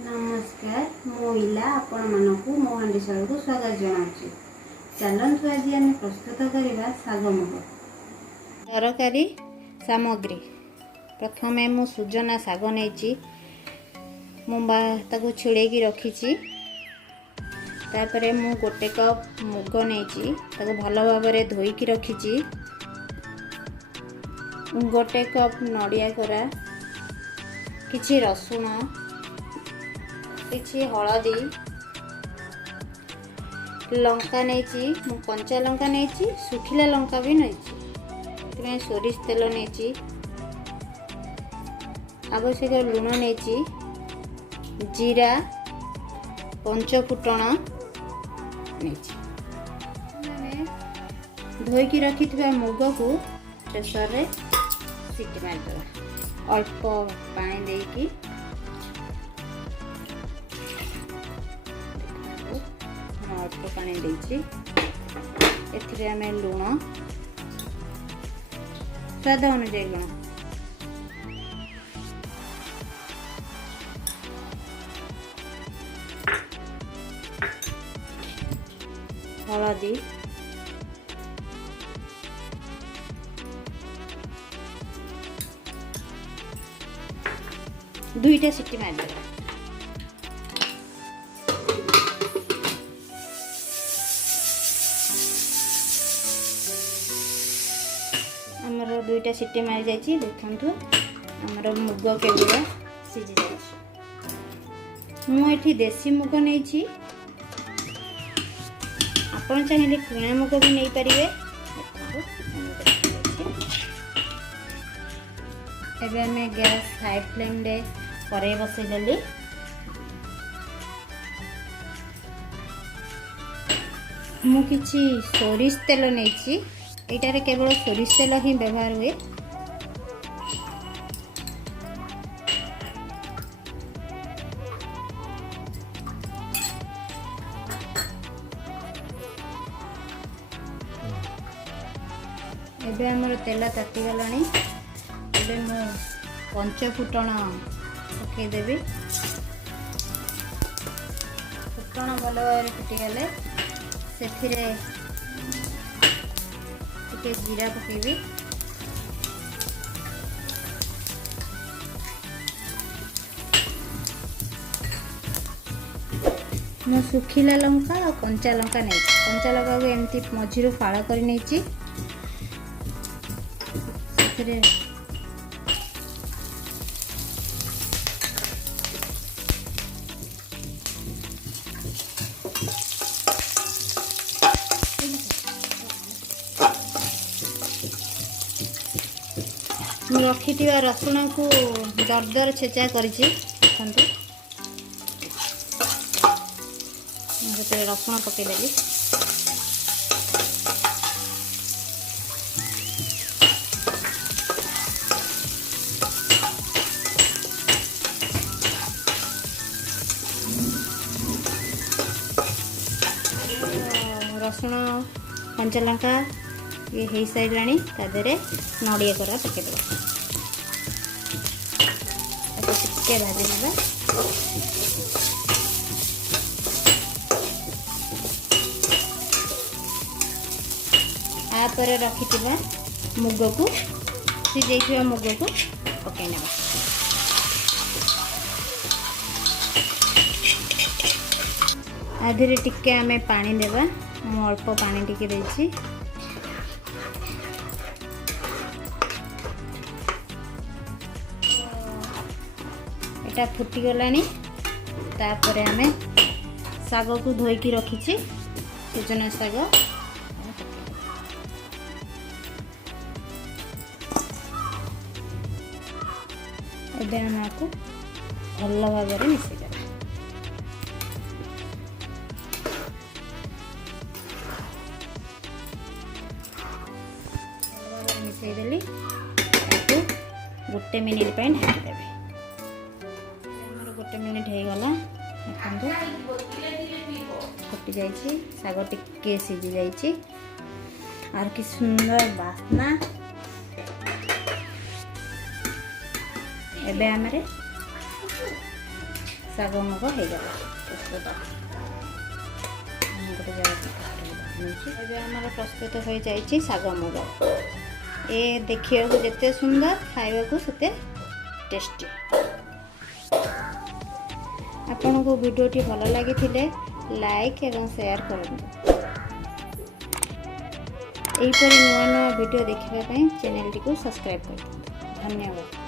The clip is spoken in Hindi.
नमस्कार मु इला आपण मानकु मो हांडीशाल को स्वागत जनाउछि। चलंतु आज आम प्रस्तुत करबा साग मुग तरकारी सामग्री। प्रथमे मु सुजना साग नेछि ताको छिड़ेकी रखिछि। तापरे मु गोटे कप मुग नेछि ताको भलो भाबरे धोईकी रखिछि। गोटे कप नड़िया कोरा, किछि रसुण, किछि हलदी, लंका नेछि मु कंचा लंका नेछि, सुखिला लंका भी नेछि, सोरिष तेल नेछि, आवश्यक लुण नेछि, जीरा, पंचफुटण नेछि। धोईकी रखिथिबा मुग को प्रेसर रे सीटी मारदेबा। अल्प पानी देकी अल्प पानी देछि। एथिरे आमे लुण स्वाद अनुसार लुण, हलदी, दुईटा सीटी मारदेबा। आमर दुईटा सीटी मारी जाइए। देखंतु आमर मुग केवल सीझी जाइए। मुझे देसी मुग नहीं, आपण चाहिए किणा मुग भी नहीं पारे। एबे हमें गैस हाई फ्लेम रे कड़ाई बसैदेली। मु किछि सोरिष तेल नहीं, एटारे केवल सोरिष तेल ही व्यवहार हुए। एबे हमर तेल ताती गलानी। एबे मु पंचफुटण पकई देबी। फुटण भल भाव फुटीगले से जीरा पकेबी। मु सुखिला लंका और कंचा लंका नहीं, कंचा लंका को एमती मझिरु फाड़ कर नहीं। रखी रसुण को दरदर छेचा करिछि। देखंतु गोटे रसुण पकेदेली। रसुण कंचा लंका ये हो सारे तादे नड़िया कोरा पकेदेबा। टिके भाजी देबा। आपर रखिथिबा मुग को सिझेइथिबा मुग को पकई नेबा। आधीरे टिके आमे पानी देबा। मु अल्प पानी टिके देछि। एटा फुटी गलानी। तापरे आमे साग को धोईकी रखिछि, सुजना साग। एबे हम आपको भल भाव में मिसई देबा। मिसई देली। गोटे मिनिट पे ढाकी देबे। गोटे मिनिट हो गला। फुटी जाइए, साग टिके सीझी जाइए और कि सुंदर बास्ना। एबे हमरे ଶାଗ ମୁଗ ହେଇଗଲା ପ୍ରସ୍ତୁତ। ଏବେ ଆମର ପ୍ରସ୍ତୁତ ହୋଇଯାଇଛି ଶାଗ ମୁଗ। ଏ ଦେଖିବାକୁ ଯେତେ ସୁନ୍ଦର, ଖାଇବାକୁ ସେତେ टेस्टी। आपनको वीडियोटी भल लगी लाइक एवं शेयर करूँ। यहीपरि नुआ नुआ वीडियो देखिए चैनल टी को सब्सक्राइब कर। धन्यवाद।